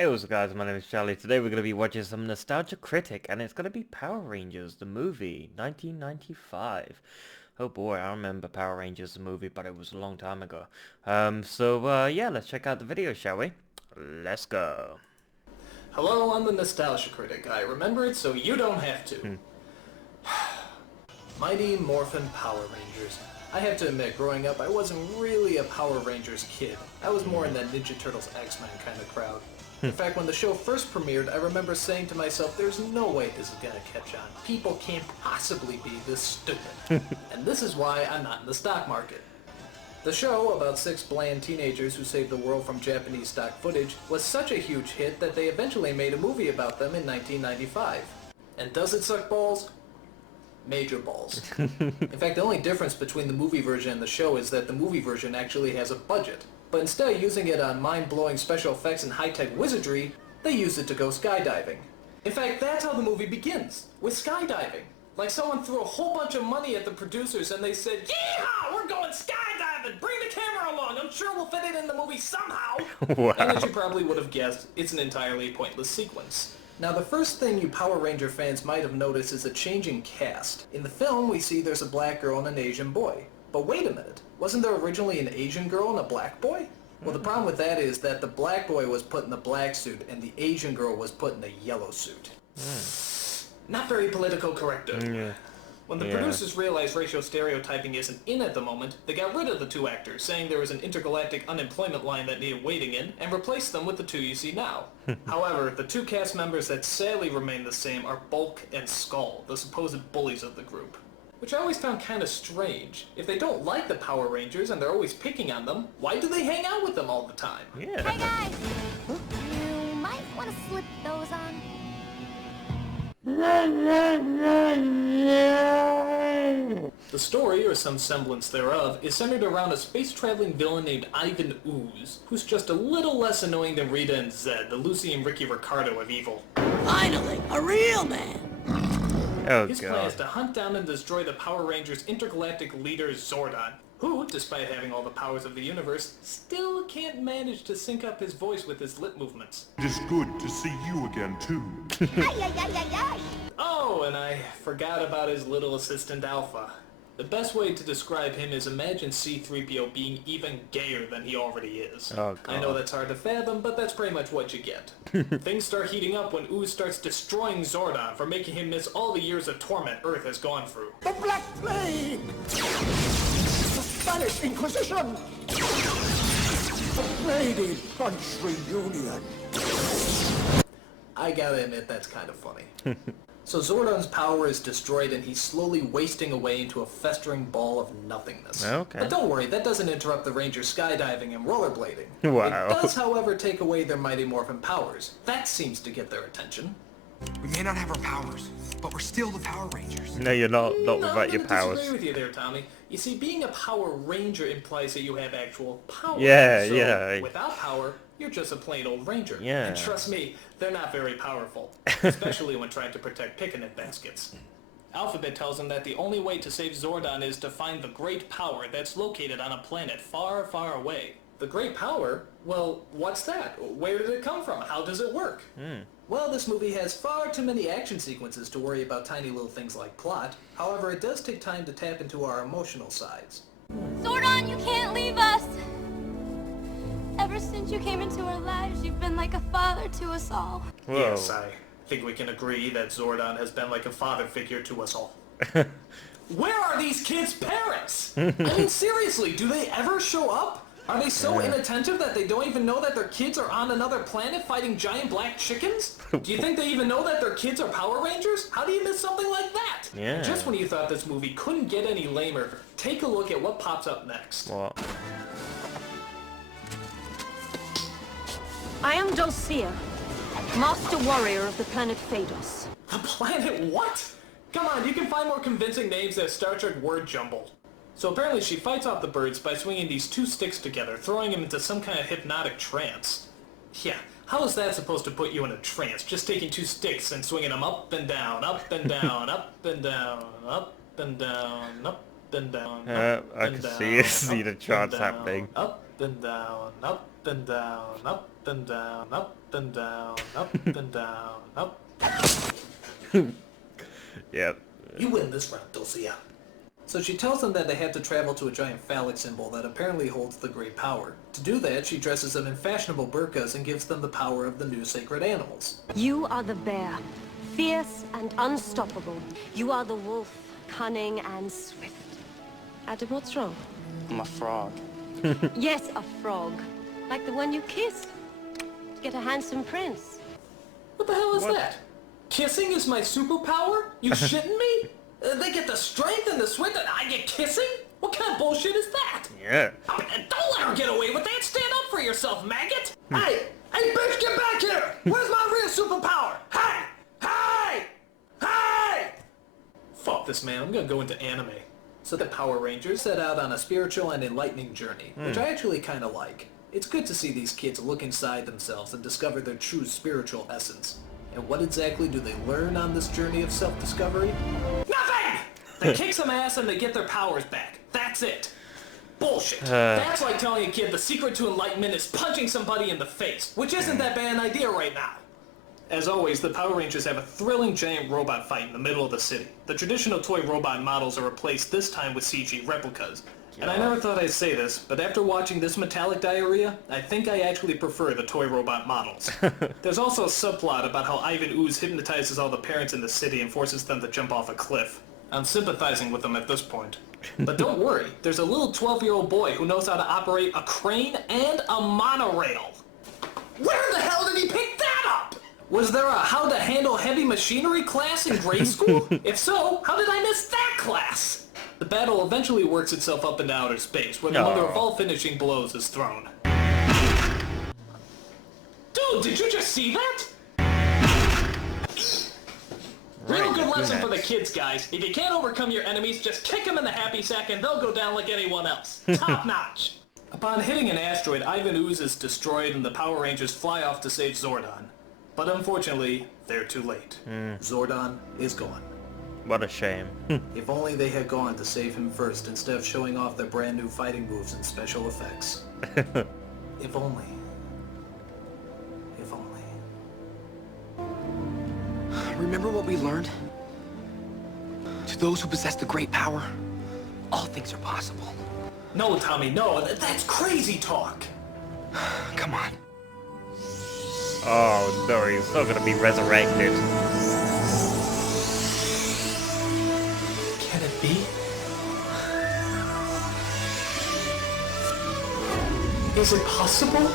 Hey, what's up guys, my name is Charlie. Today we're going to be watching some nostalgia critic, and it's going to be Power Rangers, the movie, 1995. Oh boy, I remember Power Rangers, the movie, but it was a long time ago. Yeah, let's check out the video, shall we? Let's go. Hello, I'm the Nostalgia Critic. I remember it so you don't have to. Mighty Morphin Power Rangers. I have to admit, growing up, I wasn't really a Power Rangers kid. I was more in that Ninja Turtles X-Men kind of crowd. In fact, when the show first premiered, I remember saying to myself, there's no way this is gonna catch on. People can't possibly be this stupid. And this is why I'm not in the stock market. The show, about 6 bland teenagers who saved the world from Japanese stock footage, was such a huge hit that they eventually made a movie about them in 1995. And does it suck balls? Major balls. In fact, the only difference between the movie version and the show is that the movie version actually has a budget. But instead of using it on mind-blowing special effects and high-tech wizardry, they used it to go skydiving. In fact, that's how the movie begins, with skydiving. Like someone threw a whole bunch of money at the producers and they said, "Yeehaw! We're going skydiving! Bring the camera along! I'm sure we'll fit it in the movie somehow!" Wow. And as you probably would have guessed, it's an entirely pointless sequence. Now, the first thing you Power Ranger fans might have noticed is a changing cast. In the film, we see there's a black girl and an Asian boy. But wait a minute, wasn't there originally an Asian girl and a black boy? Well, the problem with that is that the black boy was put in the black suit and the Asian girl was put in the yellow suit. Not very political correct, though. When the producers realized racial stereotyping isn't in at the moment, they got rid of the 2 actors, saying there was an intergalactic unemployment line that needed waiting in, and replaced them with the 2 you see now. However, the 2 cast members that sadly remain the same are Bulk and Skull, the supposed bullies of the group. Which I always found kind of strange. If they don't like the Power Rangers and they're always picking on them, why do they hang out with them all the time? Yeah. Hey guys! You might want to slip those on. The story, or some semblance thereof, is centered around a space-traveling villain named Ivan Ooze, who's just a little less annoying than Rita and Zed, the Lucy and Ricky Ricardo of evil. Finally, a real man! Oh His plan is god. to hunt down and destroy the Power Rangers' intergalactic leader Zordon, who, despite having all the powers of the universe, still can't manage to sync up his voice with his lip movements. It is good to see you again, too. Oh, and I forgot about his little assistant Alpha. The best way to describe him is imagine C-3PO being even gayer than he already is. Oh, God. I know that's hard to fathom, but that's pretty much what you get. Things start heating up when Ooze starts destroying Zordon for making him miss all the years of torment Earth has gone through. The Black Plague! The Spanish Inquisition! The Lady Punch Reunion! I gotta admit, that's kind of funny. So Zordon's power is destroyed and he's slowly wasting away into a festering ball of nothingness. Okay. But don't worry, that doesn't interrupt the Rangers skydiving and rollerblading. Wow. It does, however, take away their Mighty Morphin powers. That seems to get their attention. We may not have our powers, but we're still the Power Rangers. No, you're not No, without I'm your gonna powers. disagree with you there, Tommy. You see, being a Power Ranger implies that you have actual power. Yeah, so yeah. Without power, you're just a plain old Ranger. Yeah. And trust me, they're not very powerful, especially when trying to protect picnic baskets. Alphabet tells him that the only way to save Zordon is to find the great power that's located on a planet far, far away. The great power? Well, what's that? Where did it come from? How does it work? Well, this movie has far too many action sequences to worry about tiny little things like plot. However, it does take time to tap into our emotional sides. Zordon, you can't leave us! Ever since you came into our lives, you've been like a father to us all. Whoa. Yes, I think we can agree that Zordon has been like a father figure to us all. Where are these kids' parents? I mean, seriously, do they ever show up? Are they so inattentive that they don't even know that their kids are on another planet fighting giant black chickens? Do you think they even know that their kids are Power Rangers? How do you miss something like that? Yeah. And just when you thought this movie couldn't get any lamer, take a look at what pops up next. What? I am Dulcea, Master Warrior of the planet Phaedos. The planet what? Come on, you can find more convincing names than Star Trek word jumble. So apparently she fights off the birds by swinging these 2 sticks together, throwing them into some kind of hypnotic trance. Yeah, how is that supposed to put you in a trance? Just taking 2 sticks and swinging them up and down, up and down, up and down, up and down, up and down, up I and can down, see the up trance and down, happening. Up and down, up and down, up and down, up and down, up and down, up. Yep. You win this round, Dulcia. So she tells them that they have to travel to a giant phallic symbol that apparently holds the great power. To do that, she dresses them in fashionable burqas and gives them the power of the new sacred animals. You are the bear, fierce and unstoppable. You are the wolf, cunning and swift. Adam, what's wrong? I'm a frog. Yes, a frog. Like the one you kissed. To get a handsome prince. What the hell is that? Kissing is my superpower? You shitting me? They get the strength and the swift and I get kissing? What kind of bullshit is that? Yeah. Don't let her get away with that. Stand up for yourself, maggot. Hey, bitch, get back here. Where's my real superpower? Hey, hey, hey. Fuck this, man. I'm gonna go into anime. So the Power Rangers set out on a spiritual and enlightening journey, which I actually kind of like. It's good to see these kids look inside themselves and discover their true spiritual essence. And what exactly do they learn on this journey of self-discovery? Nothing! They kick some ass and they get their powers back. That's it. Bullshit. That's like telling a kid the secret to enlightenment is punching somebody in the face, which isn't that bad an idea right now. As always, the Power Rangers have a thrilling giant robot fight in the middle of the city. The traditional toy robot models are replaced this time with CG replicas. And I never thought I'd say this, but after watching this metallic diarrhea, I think I actually prefer the toy robot models. There's also a subplot about how Ivan Ooze hypnotizes all the parents in the city and forces them to jump off a cliff. I'm sympathizing with them at this point. But don't worry, there's a little 12-year-old boy who knows how to operate a crane and a monorail. Where the hell did he pick that up? Was there a how to handle heavy machinery class in grade school? If so, how did I miss that class? The battle eventually works itself up into outer space, where the mother of all finishing blows is thrown. Dude, did you just see that? Real good lesson for the kids, guys. If you can't overcome your enemies, just kick them in the happy sack and they'll go down like anyone else. Top notch. Upon hitting an asteroid, Ivan Ooze is destroyed and the Power Rangers fly off to save Zordon. But unfortunately, they're too late. Zordon is gone. What a shame. If only they had gone to save him first instead of showing off their brand new fighting moves and special effects. If only. If only. Remember what we learned? To those who possess the great power, all things are possible. No, Tommy, no. That's crazy talk. Come on. Oh no, he's still gonna be resurrected. Can it be? Is it possible?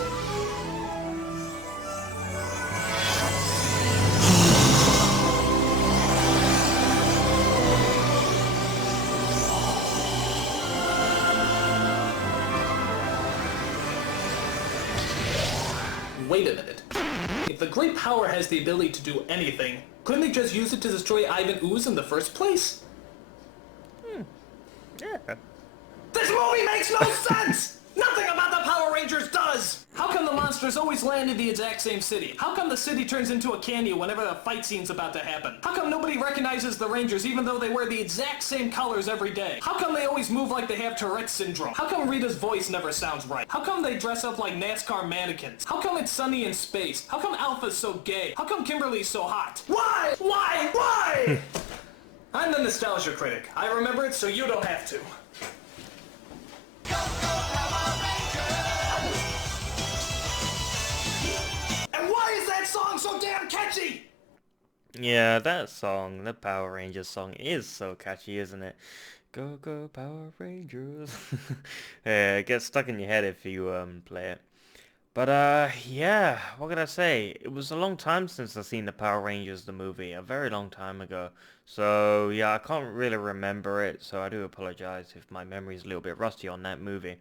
Wait a minute. If the great power has the ability to do anything, couldn't they just use it to destroy Ivan Ooze in the first place? Yeah. This movie makes no sense! Nothing about the Power Rangers does! How come the monsters always land in the exact same city? How come the city turns into a canyon whenever a fight scene's about to happen? How come nobody recognizes the Rangers even though they wear the exact same colors every day? How come they always move like they have Tourette's syndrome? How come Rita's voice never sounds right? How come they dress up like NASCAR mannequins? How come it's sunny in space? How come Alpha's so gay? How come Kimberly's so hot? Why? Why? Why? I'm the nostalgia critic. I remember it so you don't have to. And why is that song so damn catchy? Yeah, that song, the Power Rangers song, is so catchy, isn't it? Go, go, Power Rangers. Yeah, it gets stuck in your head if you play it. But yeah, what can I say? It was a long time since I've seen the Power Rangers, the movie, a very long time ago. So yeah, I can't really remember it, so I do apologize if my memory is a little bit rusty on that movie.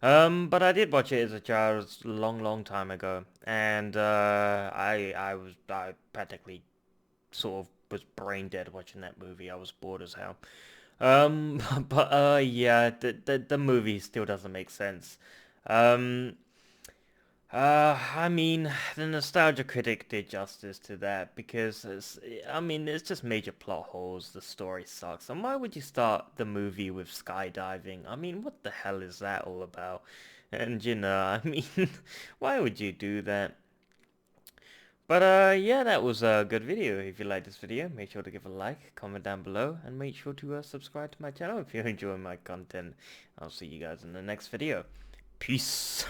But I did watch it as a child, it was a long, long time ago, and I practically sort of was brain dead watching that movie. I was bored as hell. But yeah, the movie still doesn't make sense. I mean, the Nostalgia Critic did justice to that because it's just major plot holes. The story sucks. And why would you start the movie with skydiving? I mean, what the hell is that all about? And you know, I mean, why would you do that? But yeah, that was a good video. If you like this video, make sure to give a like, comment down below, and make sure to subscribe to my channel if you're enjoying my content. I'll see you guys in the next video. Peace.